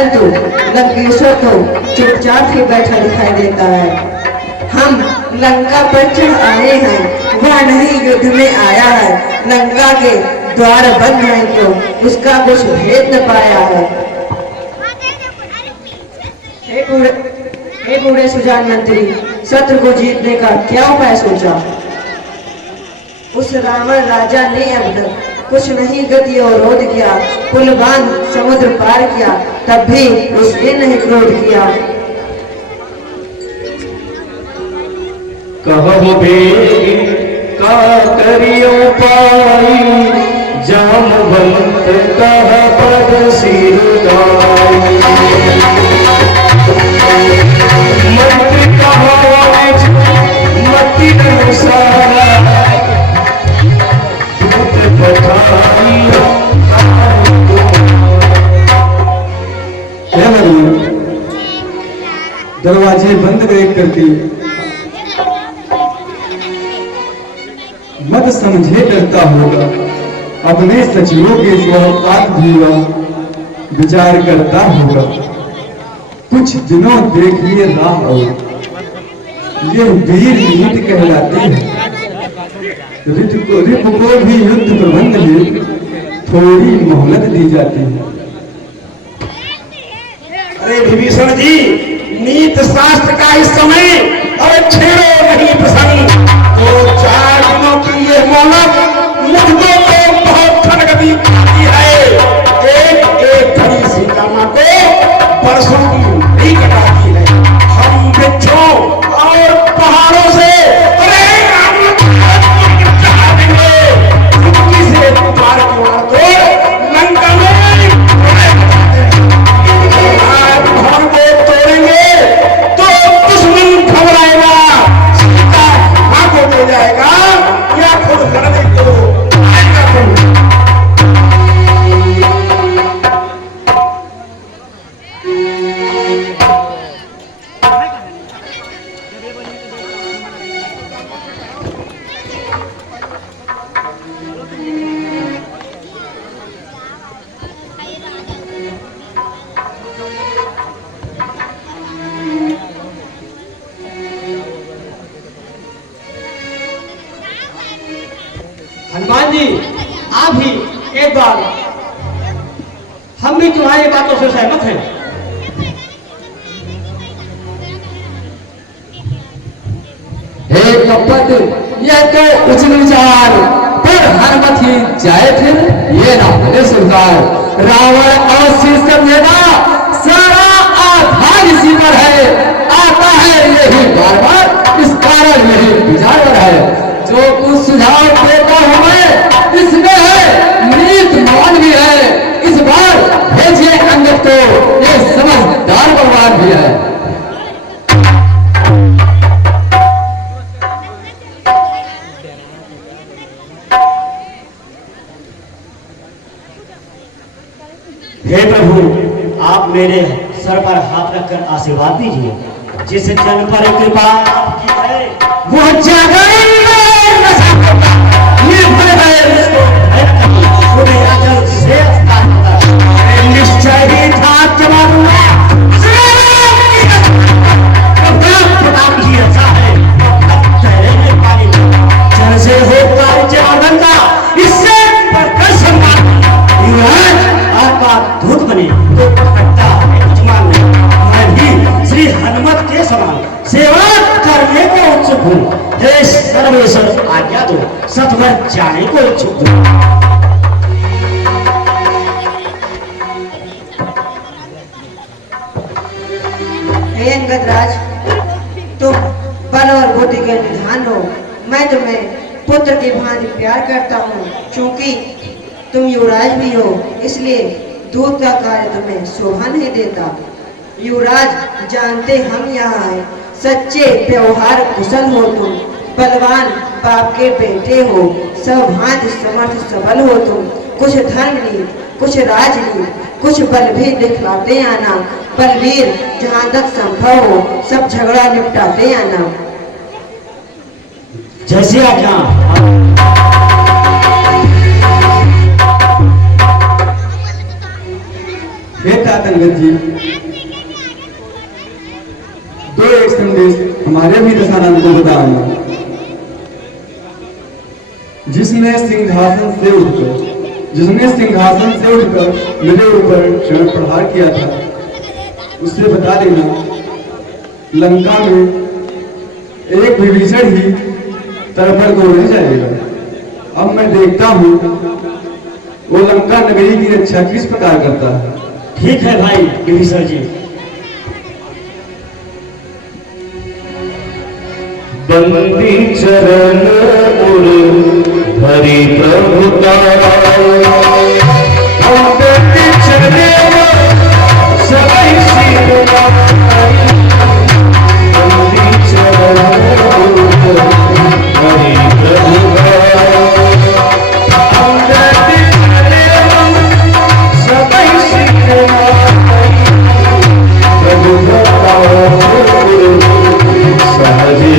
परंतु लंकेश्वर तो चुपचाप ही बैठा दिखाई देता है। हम लंका पर चढ़ आए हैं, वह नहीं युद्ध में आया है। लंका के द्वार बंद हैं तो उसका कुछ भेद न पाया है। हे बूढ़े सुजान मंत्री, शत्रु को जीतने का क्या उपाय सोचा? उस रावण राजा ने अब तक कुछ नहीं गति अवरोध किया, पुल बांध समुद्र पार किया, तब भी उसने नहीं क्रोध किया। कहु बेगी का करियो पाई, जामवंत कह पद सिर गाई। मत कहो मति अनुसार, दरवाजे बंद करके मत समझे डरता होगा, अपने सचिवों के स्वरूपात भूला विचार करता होगा। कुछ दिनों देखिए राह और ये वीर नीत कहलाते हैं। रिप को भी युद्ध प्रबंध में थोड़ी मोहलत दी जाती है। अरे विभीषण जी, नीत शास्त्र का इस समय और छेड़ो नहीं प्रसंग। तो 4 दिनों की ये मोहलत मुझको तो बहुत खनगती पाती है। एक एक घड़ी सीतामा को बरसों की नहीं कटाती है। हम वृक्षों और पहाड़ों से हनुमान जी, आप ही एक बार, हम भी तुम्हारी बातों से सहमत हैं। हे कपट, यह तो उचित विचार, पर हनुमत ही जाए फिर ये ना बने सुधार। रावण अवश्य समझेगा, सारा आधार इसी पर है। आता है यही बार बार, इस कारण यही विचार है। जो कुछ सुझाव देता हूं मैं, इसमें है नीत मान भी है। इस बार भेजिए अंगद को, ये समझदार बलवान भी है। हे प्रभु, आप मेरे सर पर हाथ रखकर आशीर्वाद दीजिए। जिस जन पर कृपा आपकी है, वो जगह निश्चय ही था तुम्हारा प्रताप ही अच्छा है। जन से होकर जवाबंदा, इससे बढ़कर सम्मान। आपका दूत बने तो पटकता यजमान मैं भी श्री हनुमत के समान सेवा करने को उत्सुक हूँ। हे सर्वेश्वर, आज्ञा दो, सतवर जाने को इच्छुक हूँ। हे अंगद राज, तुम बल और बुद्धि के निधान हो। मैं तुम्हें पुत्र की भांति प्यार करता हूँ। क्योंकि तुम युवराज भी हो, इसलिए दूत का कार्य तुम्हें शोभा नहीं देता। युवराज, जानते हम यहाँ हैं, सच्चे व्यवहार कुशल हो तुम, बलवान बाप के बेटे हो, सब भांति समर्थ सबल हो तुम। कुछ धर्म नहीं, कुछ राज नहीं, कुछ बल भी दिखलाते आना। बलवीर, जहाँ तक संभव हो सब झगड़ा निपटाते आना। जैसे आज्ञा। हे तातंगत जी, दो एक संदेश हमारे भी दशानंद को बताना, जिसने सिंहासन से उठकर मेरे ऊपर क्षण प्रहार किया था, उससे बता देना लंका में एक विभीषण ही तरफड़ को रह जाएगा। अब मैं देखता हूँ वो लंका नगरी की रक्षा किस प्रकार करता है। ठीक है भाई विभीषण जी। बंदी चरण उर हरि प्रभु का बंदी चरण सभी शिव बंदी चरण उर हरि प्रभु का बंदी चरण सभी शिव प्रभु का सहजी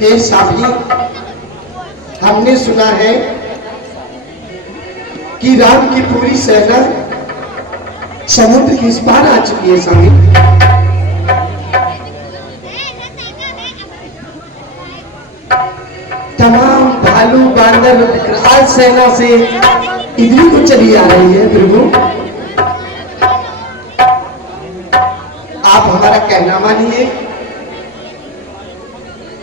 हे साबी, हमने सुना है कि राम की पूरी सेना समुद्र के इस पार आ चुकी है। साबी, तमाम भालू बांदर विकराल सेना से इधर को चली आ रही है। प्रभु, आप हमारा कहना मानिए,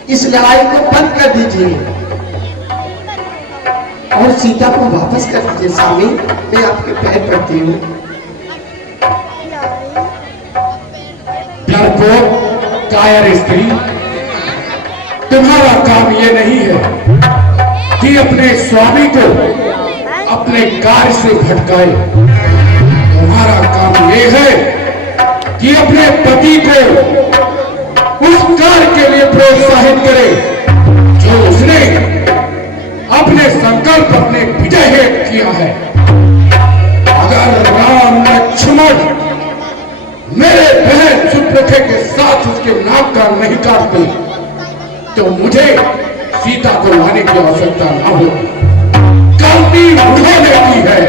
इस लड़ाई को बंद कर दीजिए और सीता को वापस कर दीजिए। स्वामी, मैं आपके पैर पड़ती हूँ। डरपोक कायर स्त्री, तुम्हारा काम ये नहीं है कि अपने स्वामी को अपने कार्य से भटकाए। तुम्हारा काम ये है कि अपने पति को उस कार्य के लिए प्रोत्साहित करे जो उसने अपने संकल्प, अपने विजय हेतु किया है। अगर राम लक्ष्मण मेरे बहन सुप्रभा के साथ उसके नाक का नहीं काटते तो मुझे सीता को लाने की आवश्यकता न हो। गलती उन्होंने की है,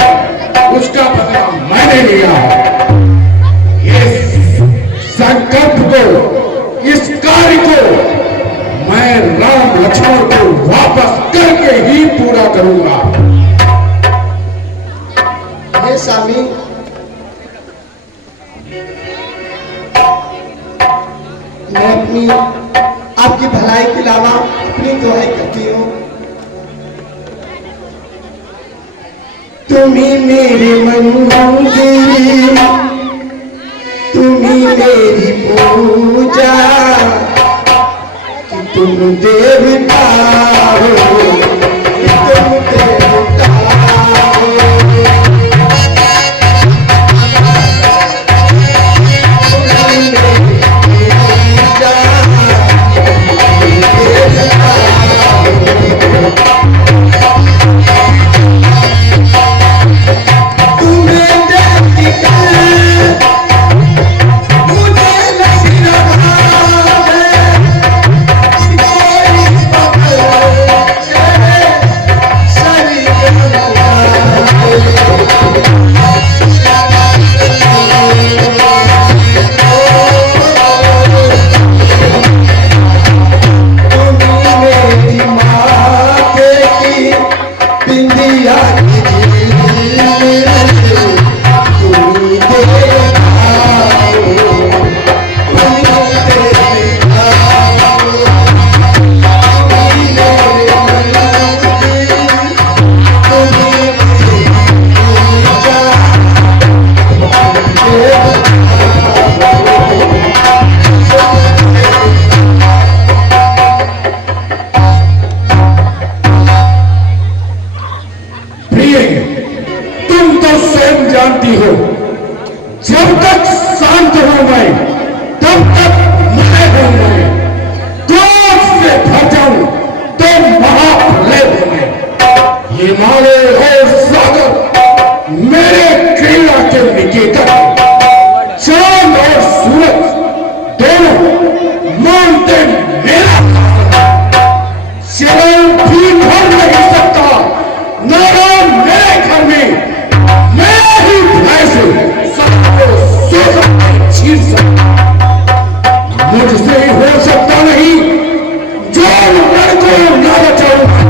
उसका बदला मैंने लिया है। इस संकल्प को, इस कार्य को मैं राम लक्ष्मण को वापस करके ही पूरा करूंगा। हे स्वामी, मैं अपनी आपकी भलाई के अलावा अपनी दुआएं करती हूँ। तुम्ही मेरे मंदिर, तुम्ही मेरी पूजा, कि तुम देवता हो, कि तुम देवता हो। तुम्ही मेरी पूजा, तुम देवता हो। तुम्हें देखकर मुझे लग रहा है कि कोई पकड़ चले शरीर तुम्ही मेरी माथे की बिंदिया की झील, तुम्ही देखा हो, तुम्ही देखा हो, तुम्ही मेरे मंदिर, तुम्ही मेरी पूजा, प्रिय, तुम तो स्वयं जानती हो, जब तक शांत हूं मैं, तब तक मैं हूं मैं। क्रोध से भर जाऊं तो महाप्रलय बने। हिमालय और सागर मेरे क्रीड़ा के निकेतन, चांद और सूरज दोनों मानते मेरा चरण भी भर नहीं सकता। नारायण मेरे घर में, मैं ही भय से सबको सोच में छीन सकता। मुझसे हो सकता नहीं जो लड़कों ना बचाऊंगा।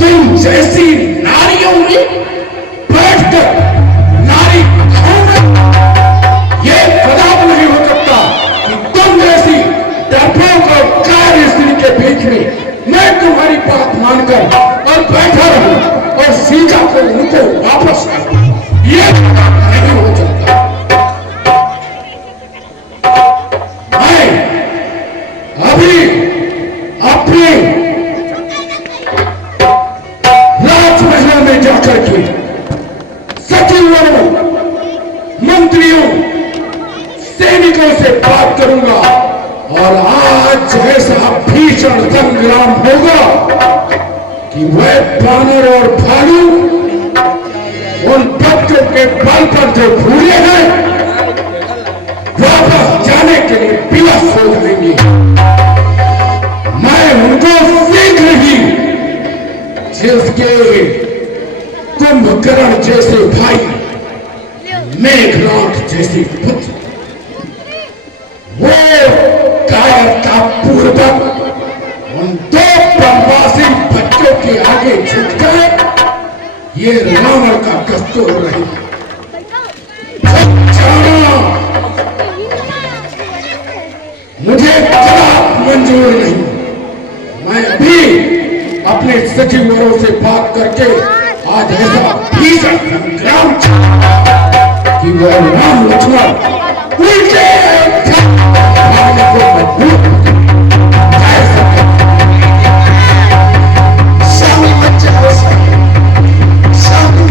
तुम जैसी नारियों में बैठकर नारी खाऊंगा, ये कदाप नहीं हो सकता कि तुम जैसी डरपोक और कार्य स्त्री के बीच में मैं तुम्हारी बात मानकर और बैठा रहूं और सीधा को उनको वापस करूं। ये नहीं हो सकता। मैं अभी अपने राजमहल में जाकर के सचिवों, मंत्रियों, सैनिकों से बात करूंगा और आज ऐसा भीषण संग्राम होगा कि वह बानर और भालू उन बच्चों के बल पर जो भूले हैं वापस जाने के लिए विवश हो जाएंगे। मैं उनको शीघ्र ही जिसके कुंभकर्ण जैसे भाई, मेघनाथ जैसे पुत्र, वो कायरता पूर्वक उन दो प्रवासी बच्चों के आगे झुक जाए, ये रावण का दस्तूर रही। मुझे कदाप मंजूर नहीं। मैं अभी अपने सचिवरों से बात करके आज ऐसा भीषण संग्राम कि वह राम लक्ष्मण उल्टे भागने को मजबूर कर सके। शामी बच्चा शामी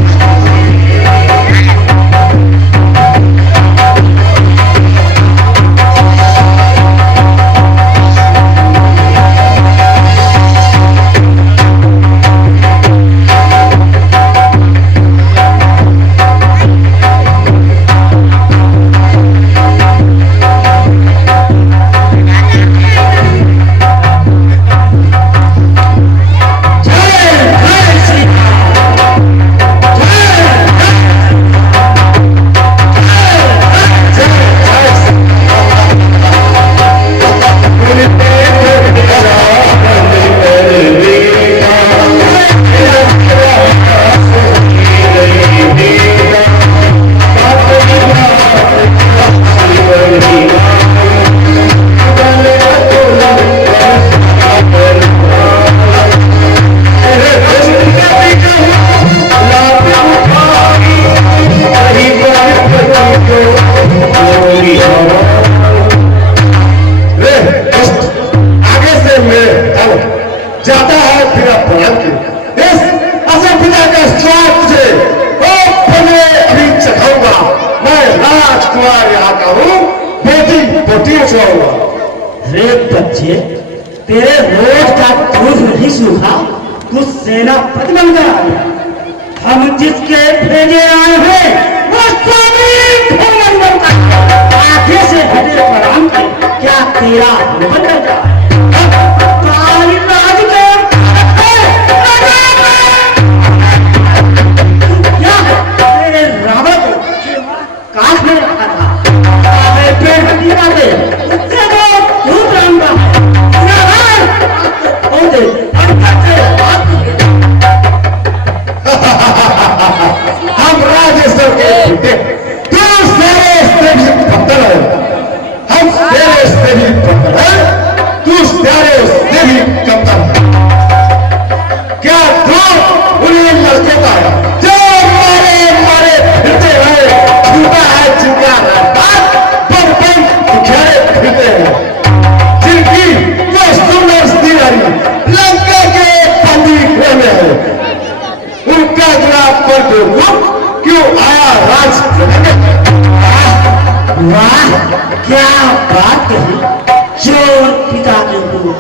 बचा हुआ। रे बच्चे, तेरे रोज का दूध नहीं सूखा, तू सेनापति बनकर आ गया। हम जिसके भेजे आए हैं वो स्वामी भगवान बनकर आगे से हटे प्रणाम कर, क्या तेरा हनुमान कर जाए? काली राज के क्या तेरे रावण को काश में रखा था, पेड़ हड्डी काटे उससे तो दूध राम का हम राजेश्वर के बेटे, तू सारे से भी पत्थर है, हम सारे से भी पत्थर है, तू सारे से भी कमतर है। क्या तू उन्हीं लड़कों का है जो मारे मारे फिरते हैं, छूटा है जिनका बन बन दिखाए फिरते हैं, जिनकी वो सुंदर स्त्री लंका के बंदी गृह में है, उनका जवाब पर देखो क्यों आया राज करने? वाह, क्या बात कही। चोर पिता के ऊपर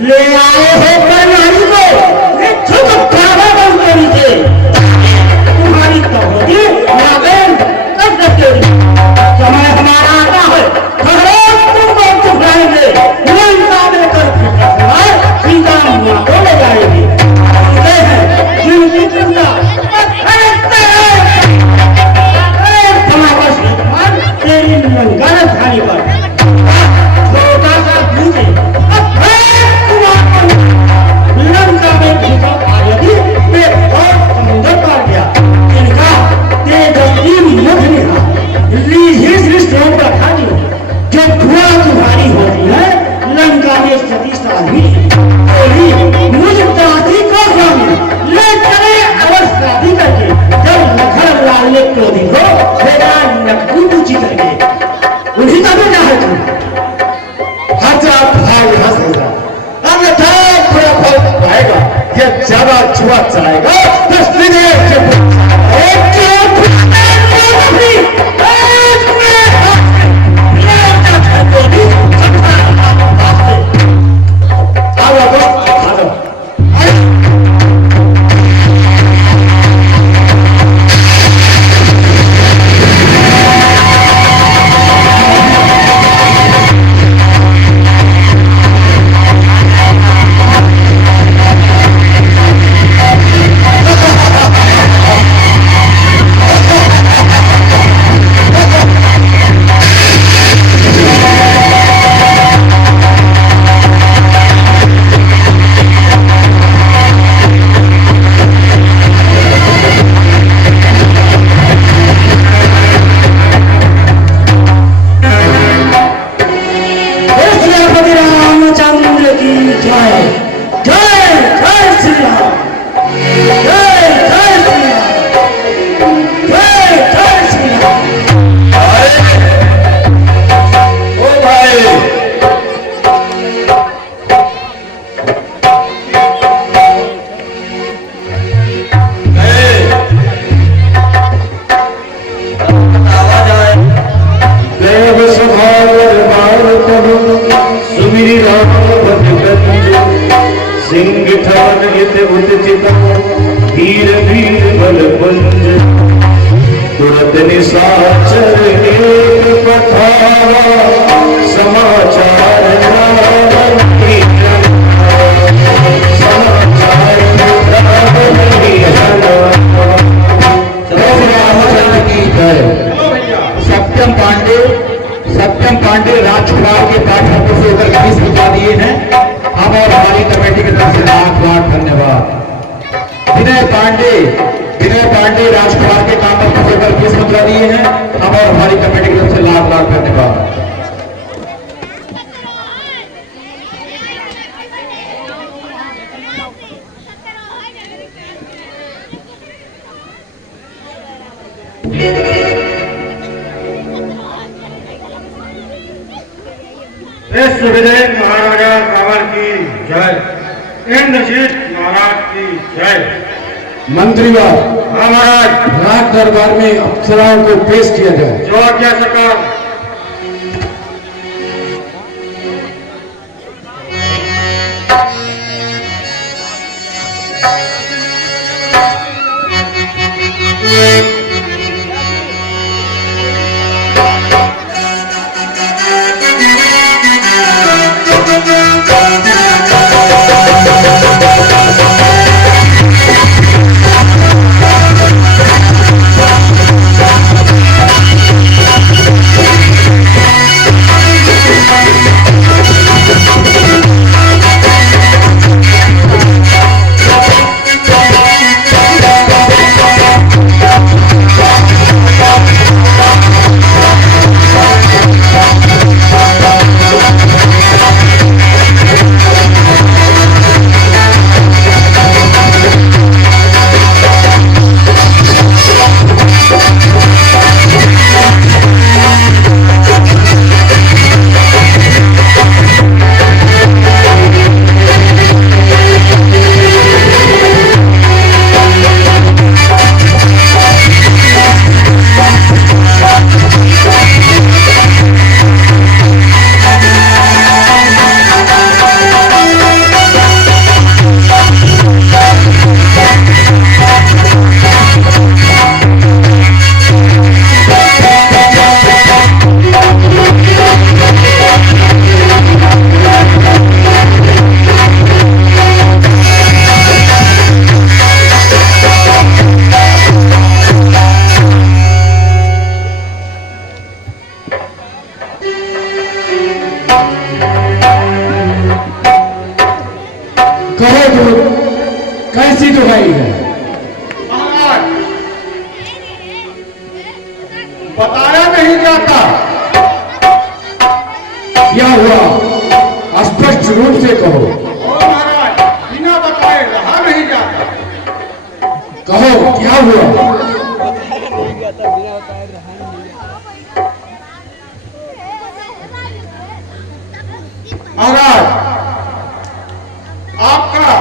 ले आए हो प्रणाली को, ये छुप खावा बनते नीचे तुम्हारी तबदी नाबेन कब तक तेरी समय हमारा आता है, खरोच तुमको चुपलाएंगे, लंका में कर फिर सीता माँ को ले जाएगी। जिनकी चिंता तेरी लंका धानी पर छोटा सा पूछे लंका में घुसा आयती वे और समुद्र पार गया। इनका तेजस्वी मुख निहा लीही सृष्टि पर खाती जो धुआं तुम्हारी होती है, लंका में सती साधी मुझ दासी को स्वामी ले चले अवश्य शादी करके, जब लखन लाल ने क्रोधित हो मेरा नकली पूछी करके उन्हीं का बेटा है तू। हजार भाई हंसेगा, अन्यथा बुरा फल पाएगा। ये ज्यादा छुआ जाएगा तो सीधे धीर धीर बल पुंज तुरत निशाचर एक पठावा समाचार सत्यम पांडे राजकुमार के पाठकों से उधर फीस बता दिए हैं हम, और हमारी कमेटी की तरफ से लाख लाख धन्यवाद। विनय पांडे राजकुमार के काम पर से उधर फीस बता दिए हैं हम, और हमारी कमेटी की तरफ से लाख लाख धन्यवाद। विजय महाराजा रावण की जय, इंद्रजीत महाराज की जय। मंत्रीवार हाँ महाराज, राज दरबार में अप्सराओं को पेश किया जाए। जो आज्ञा सरकार। बताया नहीं जाता। क्या हुआ? स्पष्ट रूप से कहो। ओ महाराज, बिना बताए रहा नहीं जाता। कहो क्या हुआ? महाराज, आपका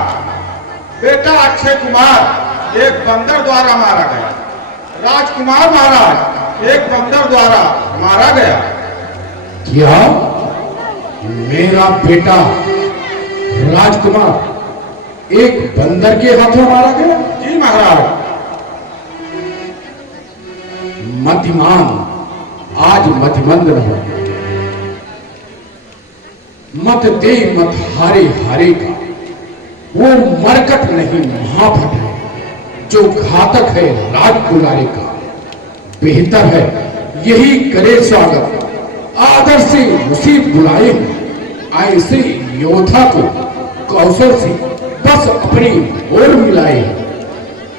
बेटा अक्षय कुमार एक बंदर द्वारा मारा गया। राजकुमार महाराज एक बंदर द्वारा मारा गया। क्या मेरा बेटा राजकुमार एक बंदर के हाथों मारा गया? जी महाराज। मतिमान आज मतिमंद रहो। मत दे मत हारे हारे का वो मरकट नहीं महाभट है जो घातक है राजकुमारी का। बेहतर है यही करे स्वागत आदर से मुसीब बुलाए। ऐसे योद्धा को कौशल से बस अपनी ओर मिलाए।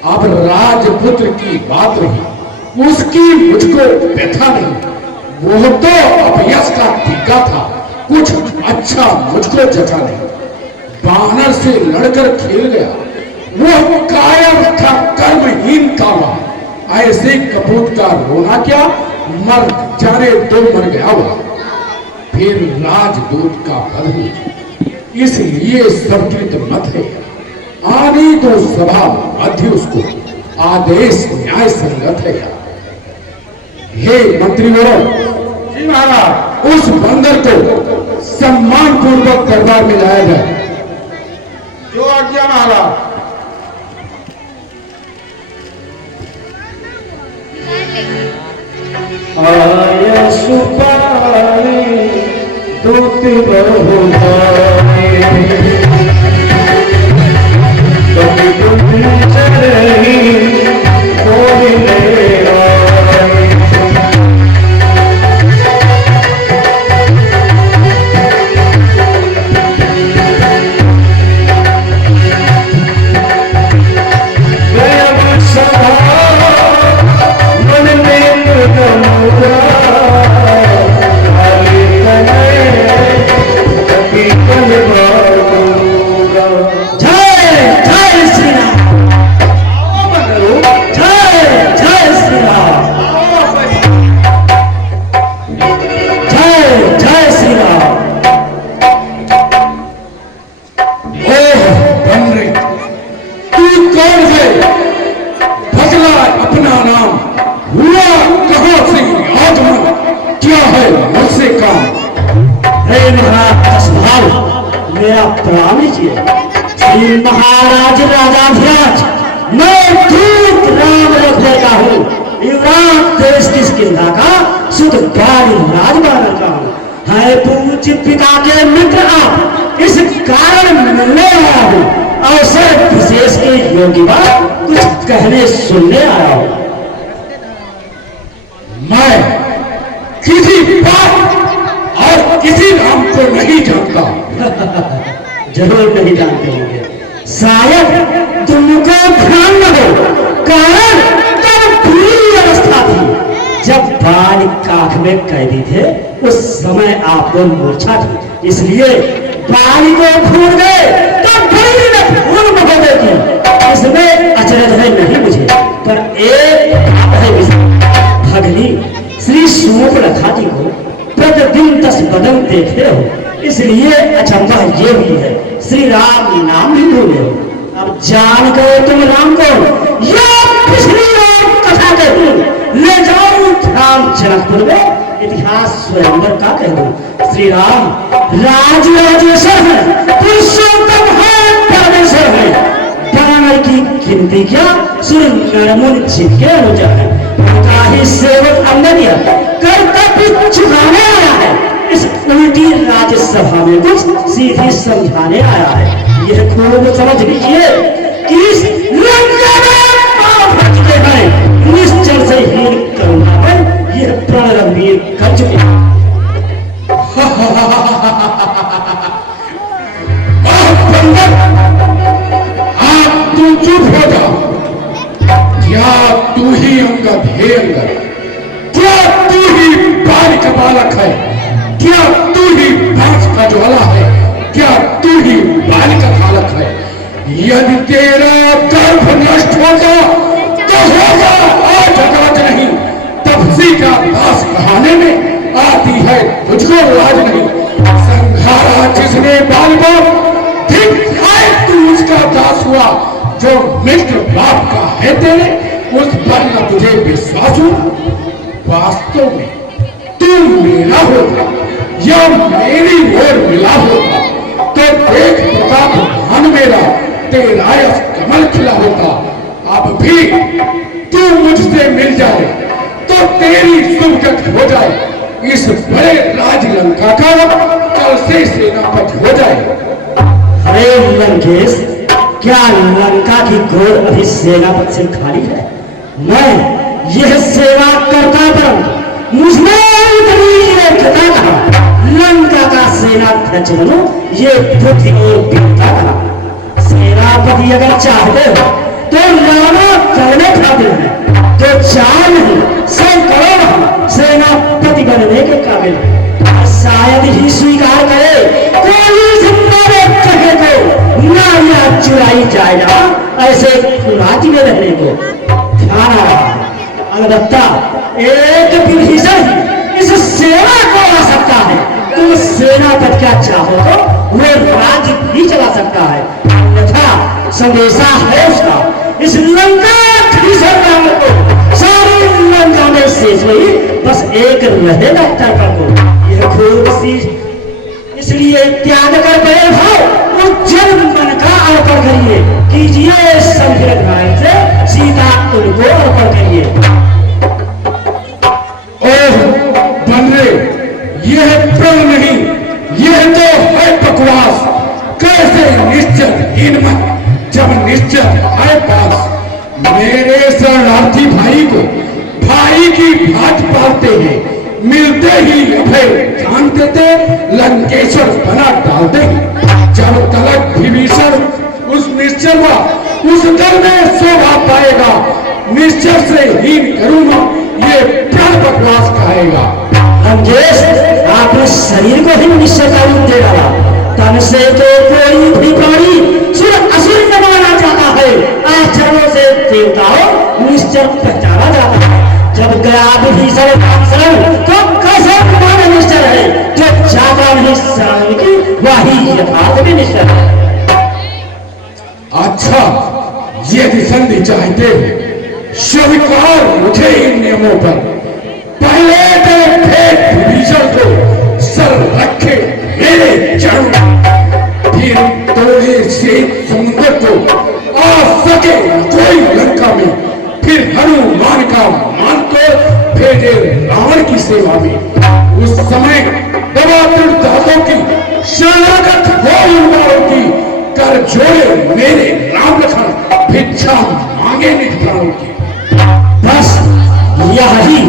अब राजपुत्र की बात रही उसकी मुझको व्यथा नहीं। वो तो अपयश का टीका था कुछ अच्छा मुझको जचा नहीं। बानर से लड़कर खेल गया वो कायर था कर्महीन कावा। ऐसे कपूत का रोना क्या मर जाने तो मर गया वो। फिर राजदूत का पद हुई इसलिए सर्किट मत है। आने तो सभा मध्य उसको आदेश न्याय संगत है। हे मंत्रीवरों, जी महाराज। उस बंदर को सम्मान पूर्वक दरबार में लाया जाए। जो आज्ञा महाराज। आया सुपारी दूत बहु भाई कभी तुम चरही कोई ले आई। गया सभा मन में मुरा हरि तनय कभी कल बारूगा। जय जय श्री राम। जय जय श्री राम। जय जय श्री राम। ओह बनरे, तू कौन है? बदला अपना नाम। हुआ कहां से आगमन? क्या है मुझसे काम? हे महाराज असभाव, मेरा प्रणाम लीजिए। श्री महाराज राजाधिराज, मैं दूत राम रखने का हूँ। युवराज देश किस किंदा का शुद्ध ज्ञानी राजबानर का हूँ। है पूज्य पिता के मित्र आप, इस कारण मिलने आया हूँ। अवसर विशेष के योग्य बात कुछ कहने सुनने आया हूँ। मैं किसी बात और किसी नाम को नहीं जानता। जरूर नहीं जानते होंगे, शायद तुमको ध्यान न हो। कारण तब बुरी अवस्था थी जब बाल काख में कैदी थे। उस समय आपको मूर्छा थी, इसलिए बाल को भूल गए तो बड़ी न भूल महोदय की। इसमें अचरज है नहीं मुझे, पर एक बात है विषय। भगनी श्री सुमुखलता जी को प्रतिदिन 10 बदन देखते हो, इसलिए अचंभा ये हुई है। श्री राम नाम भी भूले हो। अब जान गए तुम राम को, या पिछली राम कथा कहूं, ले जाऊं राम जनकपुर में इतिहास स्वयंवर का कह दूं। श्री राम राज राजेश्वर है, पुरुषोत्तम है, परमेश्वर है। बानर की गिनती क्या सुर नरमुन जिनके अनुजा है। उनका ही सेवक अंगदिया कर्तव्य चुकाने आया है। इस उल्टी राज्यसभा में कुछ सीधी समझाने आया है। यह खूब समझ लीजिए कि इस लंका में पांव भर चुके हैं। निश्चल से हीन करुणा पर यह प्रण रणवीर कर चुके हैं। आप तू चुप हो जा। क्या तू ही अंगद? हे अंगद, क्या का दास कहाने में आती है तुझको लाज नहीं। संघारा जिसने बालिबा ठीक आए तू उसका दास हुआ। जो मित्र बाप का है तेरे उस पर न तुझे विश्वास हुआ। वास्तव में तू मेरा होगा या मेरी ओर मिला होगा तो देख प्रताप भान मेरा तेरा यश कमल खिला होता। अब भी तू मुझसे मिल जाए तो तेरी सुभगति हो जाए। इस बड़े राज लंका का कल से सेनापति हो जाए। अरे लंकेश, क्या लंका की गोद अभी सेनापति से खाली है? मैं यह सेवा करता परंतु मुझमें लंका का सेनाध्यक्ष बनूं, ये बुद्धि और वीरता का। सेनापति अगर चाहते हो तो नाना करने खाते हैं तो चार नहीं सैकड़ों सेनापति बनने के काबिल है। शायद ही स्वीकार करे कोई जिम्मेदार कहे तो नारिया चुराई जाएगा ऐसे राज्य में रहने को ध्यान आ रहा है। अलबत्ता एक विभीषण इस सेना को आ सकता है। तुम सेनापति क्या चाहो तो वो राज्य भी चला सकता है। अन्यथा संदेशा है उसका इस लंका नाम को सारी लंका में शेष हुई बस एक रहेगा तर्क को। यह खूब सी इसलिए त्याग कर बड़े भाव उज्जवल मन का अर्पण करिए। कीजिए संकीर्ण भाई से सीता उनको अर्पण करिए। बनरे यह प्रण नहीं, यह तो है बकवास। कैसे निश्चल इनमत जब निश्चल है पास। मेरे शरणार्थी भाई को भाई की भात पालते हैं, मिलते ही अभय जान देते लंकेश्वर बना डालते हैं। जब तलक विभीषण उस निश्चल व उस दल में शोभा पाएगा, निश्चल से हीन करूंगा ये प्रण बकवास कहेगा। लंकेश, आपने शरीर को ही निश्चय का रूप दे डाला। तन से तो कोई भी प्राणी सुर असुर न माना जाता है। आचरणों से देवताओं निश्चय पहचाना जाता है। जब गया विभीषण शरण तो कैसे माना निश्चय है। जो जाता नहीं शरण की वही यथार्थ भी निश्चय है। अच्छा, यदि संधि चाहते हो स्वीकार मुझे इन नियमों पर। पहले तो भेद विभीषण को सर रखे मेरे चरण, फिर तोड़े से समुद्र को आ सके कोई लंका में, फिर हनुमान का मान को भेजे रावण की सेवा में। उस समय दबातुर दातों की शरणागत हो युवाओं की कर जोड़े मेरे राम लखन भिक्षा मांगे निज प्राणों की। बस यही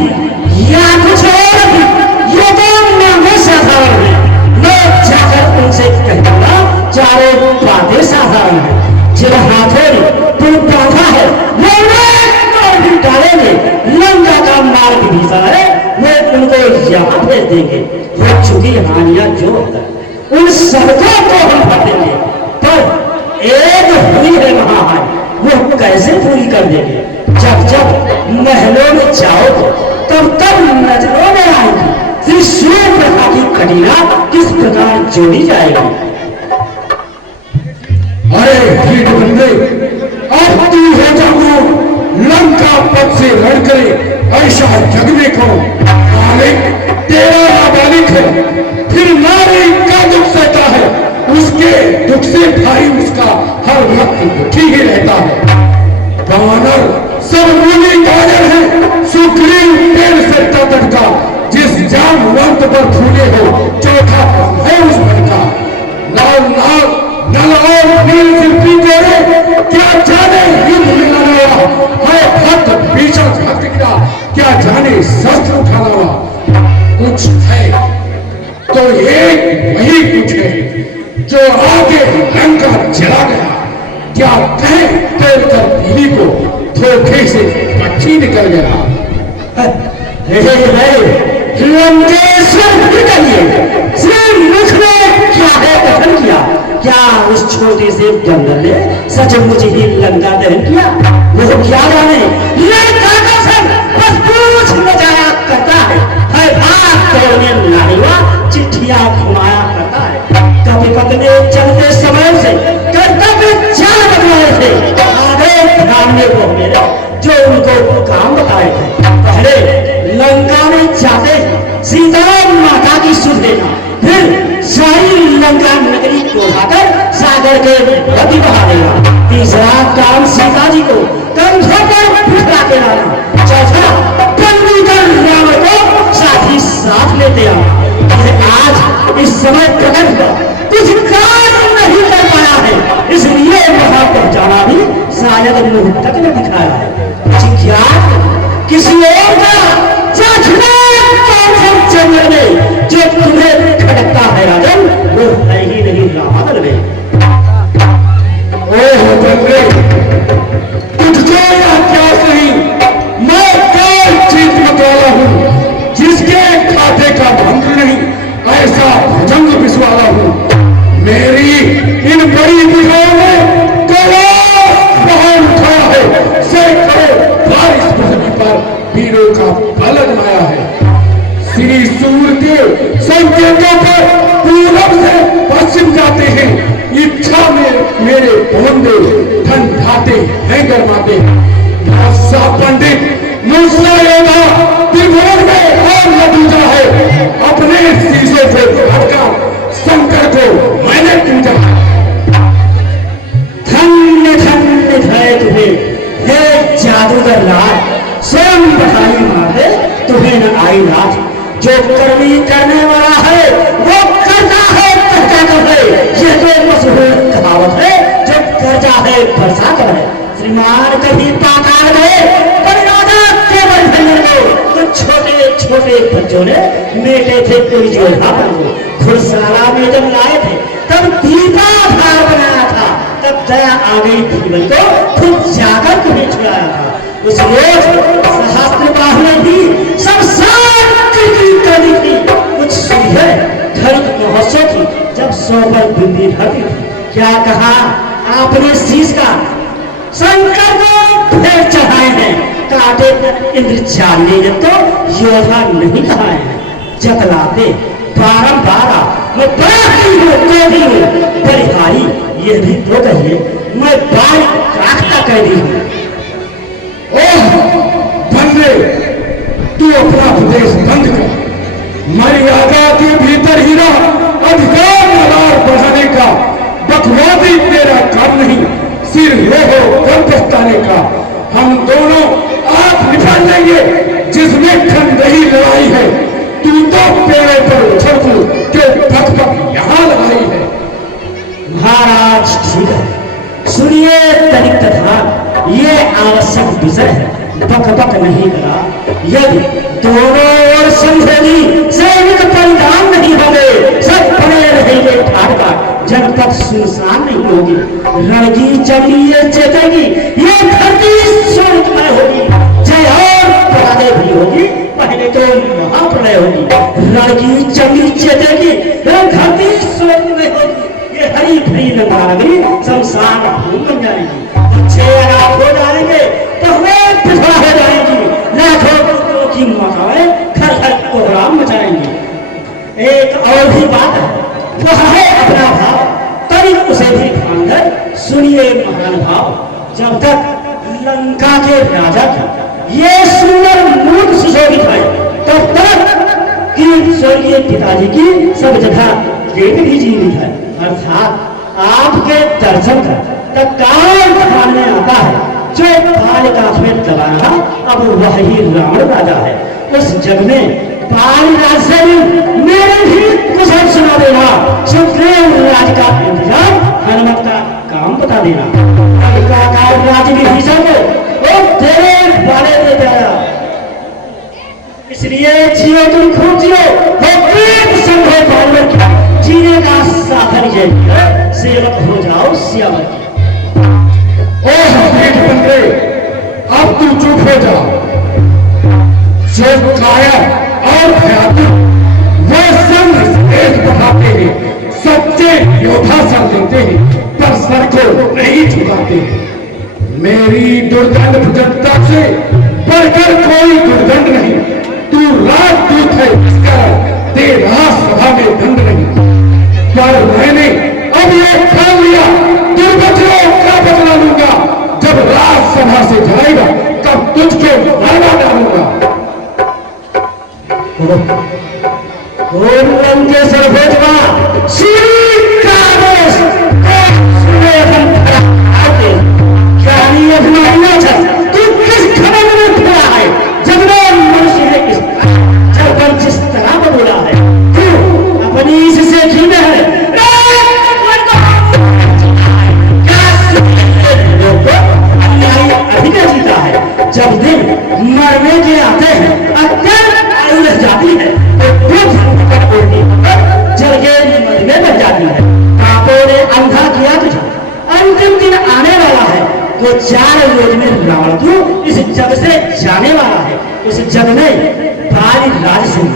या कुछ और भी ये तो मांगे साधारण है। मैं जाकर उनसे कह दूंगा चारों बातें साधारण है। जिन हाथों ने तुम बांधा है वो भी डालेंगे। लंका का मार्ग भी है वो उनको यहाँ भेज देंगे। वो चुकी हानियां जो उन सबको तो हम भर देंगे, पर एक हुई है महाहानि वो कैसे पूरी कर देंगे। जब जब महलों में जाओ तब तब नजरों में आएगी त्रिशूलप्रभा की कटीना किस प्रकार जोड़ी जाएगी। अरे हीट बंदे, अब तू हो जाओ लंका पद से लड़ करे ऐसा जग में करो। मालिक तेरा नाबालिग है, फिर नारी का दुख सहता है, उसके दुख से भाई उसका हर वक्त दुखी ही रहता है। वानर सब मूली गाजर है, सुग्रीव पेड़ से तटका, जिस जामवंत पर फूले हो चौथा है उस वन का। लाल लाल नल और नील सिर्फी तेरे क्या जाने युद्ध में लड़ा है भक्त भीषण भक्त गिरा, क्या जाने शस्त्र उठा लड़ा। कुछ है तो एक वही कुछ है जो आगे लंका चला गया। क्या कहे तोड़कर पीली को धोखे से पक्षी निकल गया। लंकेश्वर श्री मुख में क्या है कथन किया। क्या उस छोटे से बंदर ने सचमुच ही लंका दहन किया। वो क्या जाने लंका का सब बस पूछ न जाया करता जाते सीता माता की सुध लेना, फिर सारी लंका नगरी को उठाकर सागर के नदी बहा देगा। तीसरा काम सीता जी को कंधों पर बिठा के लाना। चौथा बंदी कर रावण को साथ ही साथ लेते आना। आज इस समय प्रकट हुआ, कुछ कार्य नहीं कर पाया है, इसलिए वहां पहुंचाना भी शायद मुंह तक न दिखाया है। क्या किसी और का जंगल में जो तुम्हें खड़कता है राजन, वो है ही नहीं रावण में। ओह बंदे, तुझको यह क्या सही, मैं काल चीत मतवाला हूँ, जिसके खाते का भंग नहीं, ऐसा भुजंग विश्वाला हूँ। मेरी इन बड़ी दिशाओं में बहान उठा है, सैकड़ों बारिश पृथ्वी पर वीरों का बल अजमाया है। श्री सूर्य के संकेतों पर पूरब से पश्चिम जाते हैं, इच्छा में मेरे बोंदे ठंडाते हैं गरमाते। मूसा पंडित, मूसा योद्धा, त्रिभुवन में और नदूजा है, अपने शीशे से भटका शंकर को मैंने पूजा। धन्य धन्य है तुम्हें, हे जादूगर राज, स्वयं बधाई मारे तुम्हें न आई राज। जो करनी करने वाला है वो करता है, करता तो है, यह तो मशहूर कहावत है। जो करता है बरसा कर है। श्रीमान कभी पाताल गए, परिराजा केवल भंजन को, तो छोटे छोटे बच्चों ने मेटे थे कोई जोधापन को। घुड़साला में जब लाए थे तब दीपा भार बनाया था, तब दया आ गई जीवन को, खुद जाकर तुम्हें छुड़ाया था। उस रोज सहस्त्र बाहुएं भी सब करनी थी। कुछ सुबह धर्म महोत्सव थी, जब सौ पर बिंदी ढकी थी। क्या कहा आपने शीश का शंकर को फिर चढ़ाए हैं, काटे इंद्र चाले जब तो योद्धा नहीं कहाए हैं। जतलाते बारंबार मैं बड़ा हूँ, कैदी हूँ, बलिहारी यह भी तो कहिए, मैं बाल राखता कैदी हूँ। ओह बंदे, तू अपना उपदेश बंद कर, मर्यादा के भीतर ही रह। अधिकार मलार बढ़ाने का बकवादी तेरा काम नहीं, सिर हो कम पछताने का। हम दोनों आप निपट लेंगे, जिसमें खंडही लड़ाई है। तू तो पेड़े पर उछल कूद के पक पक यहाँ लगाई है। महाराज ठीक है, सुनिए तनिक तथा ये आवश्यक विषय है, बक बक नहीं करा। यदि दोनों ओर समझेगी सैनिक परिणाम नहीं होंगे, सब बने रहेंगे ठाट का, जनपद सुनसान नहीं होगी। रणगी जंगी ये चेतेगी, ये धरती स्वर्गमय होगी। जय और पराजय भी होगी, पहले तो महाप्रलय होगी। रणगी जंगी चेतेगी, धरती स्वर्गमय होगी। ये हरी भरी नगरी शमशान भूमि बन जाएगी। बच्चे अनाथ हो जाएंगे, तो हमें विधवा हो जाएंगी। लाखों पुत्रों की माताएं घर घर कोहराम मचाएंगी। एक और भी बात है, वह है अपना भाव, तभी उसे भी ध्यान कर सुनिए महान भाव। जब तक लंका के राजा थे ये सुंदर मूर्त सुशोभित है, तब तक कि स्वर्गीय पिताजी की सब जगह देख भी जीवित है। अर्थात आपके दर्शन कर तत्काल ध्यान में आता है, जो बालिका में दबा रहा अब वही रावण राजा है। उस जग में बाल राज से मेरे भी कुशल सुना देना। सुग्रीव राज का इंतजाम, हनुमत का काम बता देना। लंका का राज विभीषण को वो तेरे वाले दे दिया, इसलिए जियो तुम खूब जियो, संभव पार्वती जीने का साधन ये सेवक हो जाओ श्यामल की। ओह पेट बंदे, अब तू चुप हो जा। जो काया और भयातुर वो संग एक बढ़ाते हैं, सच्चे योद्धा सर देते हैं, पर सर को नहीं झुकाते हैं। मेरी दुर्दंड भुजंगता से बढ़कर कोई दुर्दंड नहीं। तू राजदूत है, इसका तेरा सभा में दंड नहीं। पर मैंने अब ये ठान लिया, दुर्बचनों का बदला लूंगा। जब राजसभा से जाएगा तब तुझको मारा डालूंगा। ओम लंकेश्वर भेजवा श्री कावेश सुने हम आते ज्ञानी अभिमानियों से तू किस खबर में खड़ा है जब मैं मनुष्य है इस जब जिस तरह का बोला है तू अपनी इससे घिन है अधिकार जीता है जब दिन मरने के आते हैं अत्यंत आयु रह जाती है जल के मरने लग जाती है पापों ने अंधा किया तुझे अंतिम दिन आने वाला है वो 4 युग में रावण तू इस जग से जाने वाला है इस जग में बाली राज सिंह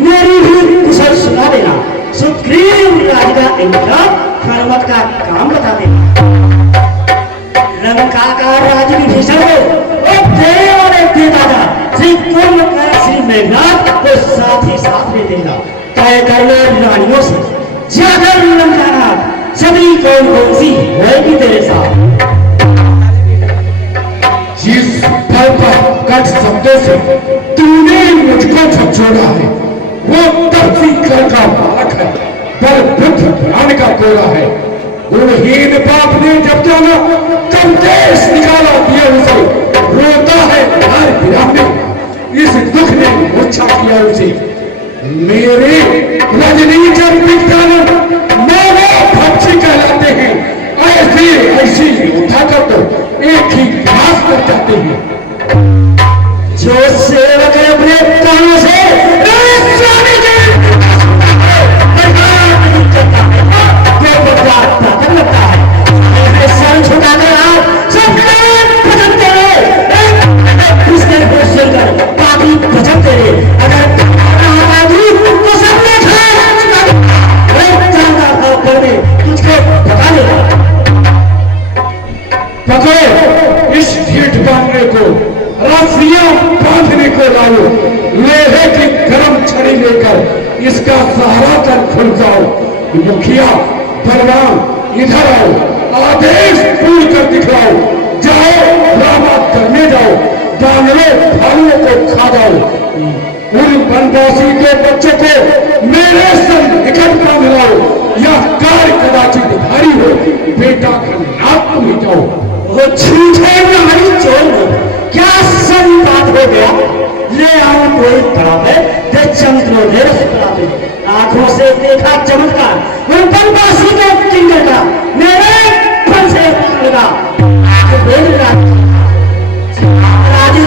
मेरी भी कुशल सुना देना सुग्रीव राज का इनका हनुमत का काम बता देना लंका का राज विभीषण हो देव और दादा श्री कुंभकर्ण श्री मेघनाथ को साथ ही साथ ले देगा तय कर लो रानियों से जाकर लंकानाथ सभी कौन सी होगी तेरे साथ जिस पल पर कट शब्दों से तूने मुझको झकझोड़ा है वो धरती कर का बालक है पर बुद्ध ज्ञान का कोरा है गुणहीन बाप ने जब जाना तब देश निकाला दिया उसे रोता है हर विराम में इस दुख ने मूर्छा किया उसे मेरे रजनी जब विज्ञान मेरे भक्षी कहलाते हैं ऐसी ऐसी योद्धा कर दो एक ही घास कर जाते हैं जो सेवक है अपने कानों से स्वामी जी लगता है शरण छुटाकर आप सब भजनते रहे उसके क्वेश्चन कर पापी भजनते रहे अगर तो सबने करने तुझको बता देगा पकड़ो इस ढीठ बांधने को रस्सियां बांधने को लाओ लोहे की गर्म छड़ी लेकर इसका सहारा कर खुल जाओ मुखिया बलवान इधर आओ आदेश पूर्ण कर दिखलाओ जाओ रामा करने जाओ बानरों भालुओं को खा जाओ उन वनवासी के बच्चों को मेरे संग निकट का मिलाओ यह कार्य कदाचित भारी हो बेटा का नाक तो मिटाओ वो झूठे हमारी चोर हो क्या संवाद हो गया ले आओ कोई खराब है दे चंद्रोदय से आंखों से देखा चमत्कार उन वनवासी के किंगर का मेरे फल से लगा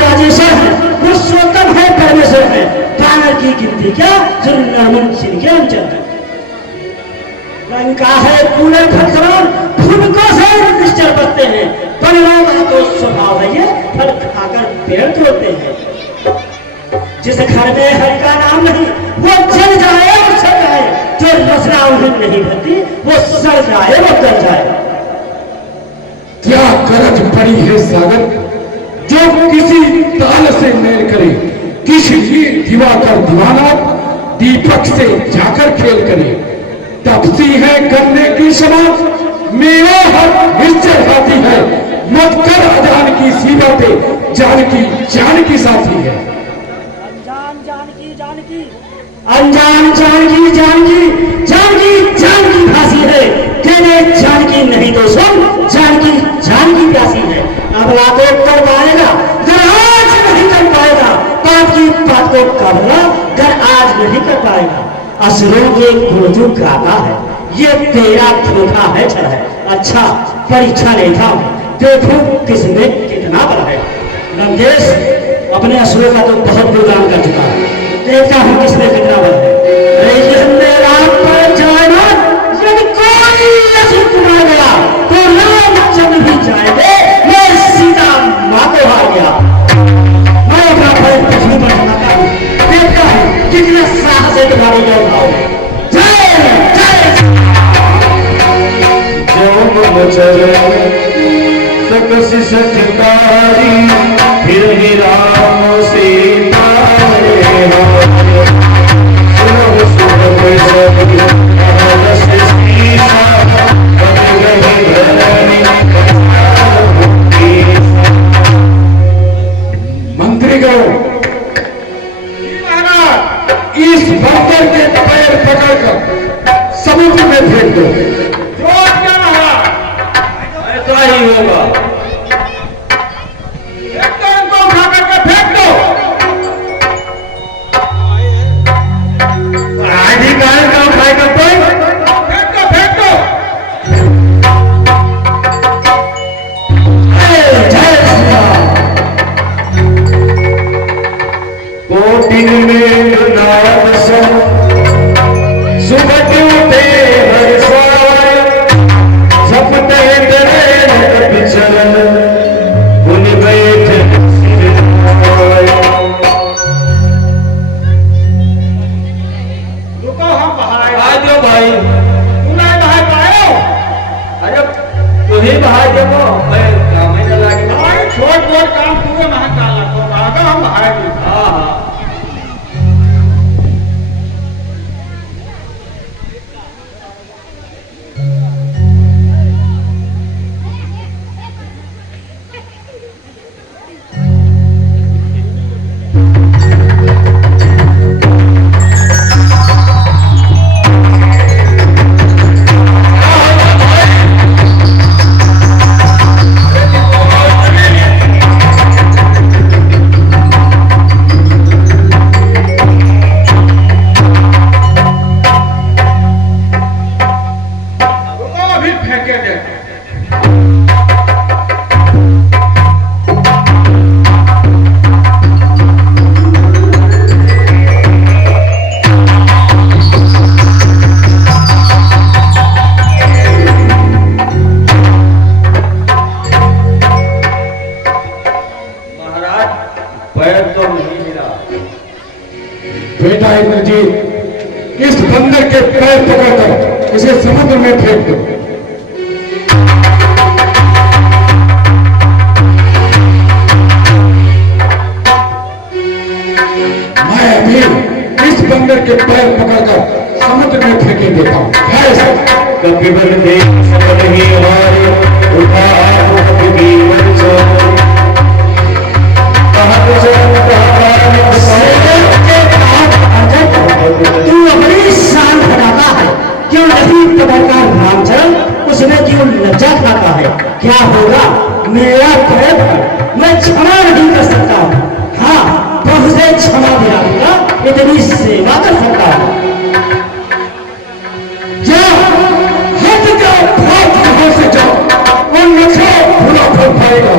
राजेश्वर है पुरुषोत्तम है परमेश्वर है बानर की गिनती क्या जो नर्मन सिंह के अंचल है लंका है पूरे भगवान फुलकों से निश्चल बसते हैं परिवार का तो स्वभाव है ये फल खाकर पेड़ तोड़ते हैं जिस घर में हरि का नाम नहीं वो जल जाए और सड़ जाए जो रसना उन्हें नहीं भरती वो सड़ जाए वो गल जाए क्या गरज पड़ी है सागर जो किसी ताल से मेल करे किसी दिवाकर दीवाना दीपक से जाकर खेल करे तपसी है करने की समाज मेरा हक निश्चय साथी है मत कर अजान की सीमा पे जानकी जानकी साथी है अनजान जानकी जानकी जानकी जानकी फांसी है तेरे जानकी नहीं तो सुन जानकी जानकी प्यासी है अगला तो कर पाएगा अगर आज नहीं कर पाएगा बात की बात को करना अगर आज नहीं कर पाएगा असुरों के गुरु गाता है ये तेरा धोखा है छल है अच्छा परीक्षा लेता हूं देखो किसमें कितना बड़ा है लंकेश अपने असुरों का तो बहुत गुणगान कर चुका है देखता हूं किसमें कितना बड़ा है लेकिन मेरा पर जाना यदि कोई असुर कुमार गया तो रामचंद्र भी जाएंगे मैं सीता मां को हार गया मैं अपना फल पृथ्वी पर चलाता हूं देखता हूं कितने साहस से तुम्हारे लोग आओ जय जय जो चरण सकसी सचकारी फिर ही राम सीता मंत्री गो महाराज इस बंदर के पैर पकड़कर समुद्र में फेंक दो। जो क्या महाराज, ऐसा ही होगा। एक तो इनको उठा करके फेंक दो। अधिकार का उठाएगा कोई? फेंक दो, फेंक दो। जय श्री राम। कोटिन में नाम सब सुबह उठे हर साय, जपते तेरे पिछल उन बैठे सिर नवाय। रुको, हम बहाए। आ जाओ भाई। तू नहीं बहाए पाए हो? अरे तू ही बहा देखो, मैं काम ही न लागे। भाई छोट मोट काम तूने वहां डाला तो आगे हम बहाए भी। हाँ हाँ। रुको, अभी फेंके दे। महाराज पैर तो नहीं मिला। बेटा इंद्रजीत, इस बंदर के पैर पकड़कर इसे समुद्र में फेंक दो। मैं अभी इस बंदर के पैर पकड़कर समुद्र में फेंके देता हूँ। क्या ऐसा? कपिबल देख सकत ही हमारे, उठा आप की मंच। कहत जन कहवान तू अपनी शान बनाता है, क्यों नहीं पकड़ता रामचरण? उसमें क्यों लज्जा खाता है? क्या होगा? मेरा पैर मैं क्षमा नहीं कर सकता हूँ। हाँ, बहुते क्षमा दिला दूंगा, इतनी सेवा कर सकता हूँ। जाओ, हट जाओ, भाग यहाँ से जाओ। उन नशा भुला फल पाएगा।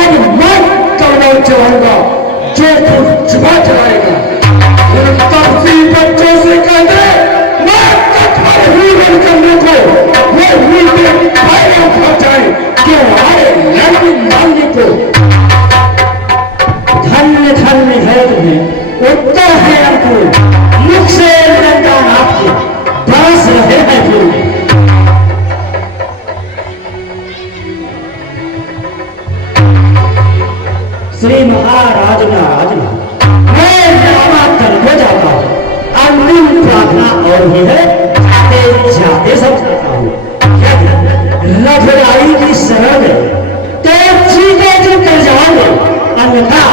अब मैं तलवार चलाऊंगा, जो तू जुबा चलाएगा। उन तरसी बच्चों से कह दे, मैं कठोर ही बन करने को वो मीटे फायदा उठा जाए, जो आए लड़की मांगने को। धन्य धन्य है तुम्हें, उत्तर है अंकुर, मुख से निरंतर आपके बरस रहे हैं फूल। श्री महाराज नाराज मैं रामांतर हो जाता हूँ। अंतिम प्रार्थना और भी है, जाते जाते समझाता हूँ। लड़ाई की शरण में तो चीते जो कर जाओगे, अन्यथा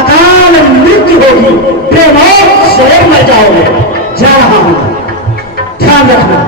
अकाल मृत्यु होगी, प्रेमों स्वयं मर जाओगे। जा रहा हूँ, ध्यान रखना।